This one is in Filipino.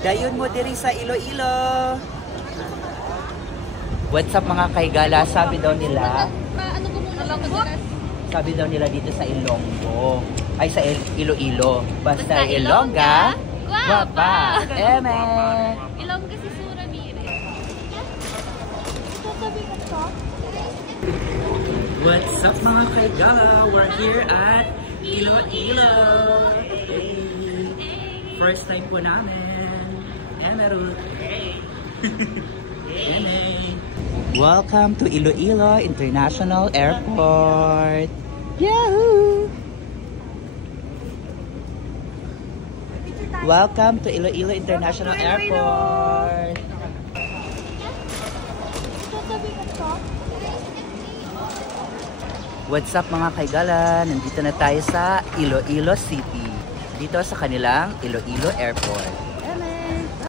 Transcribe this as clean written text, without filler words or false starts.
Dayon mo diri sa Iloilo. What's up mga kaigala? Sabi daw nila, sabi daw nila dito sa Ilonggo. Ay, sa Iloilo. Basta Ilongga, guwapa. Eme! Ilongga si Sura Mire. What's up mga kaigala? We're here at Iloilo. First time po namin. Emerald. Hey! Welcome to Iloilo International Airport. Yahoo! Welcome to Iloilo International Airport. What's up mga kaigala? Nandito na tayo sa Iloilo City. Dito sa kanilang Iloilo Airport.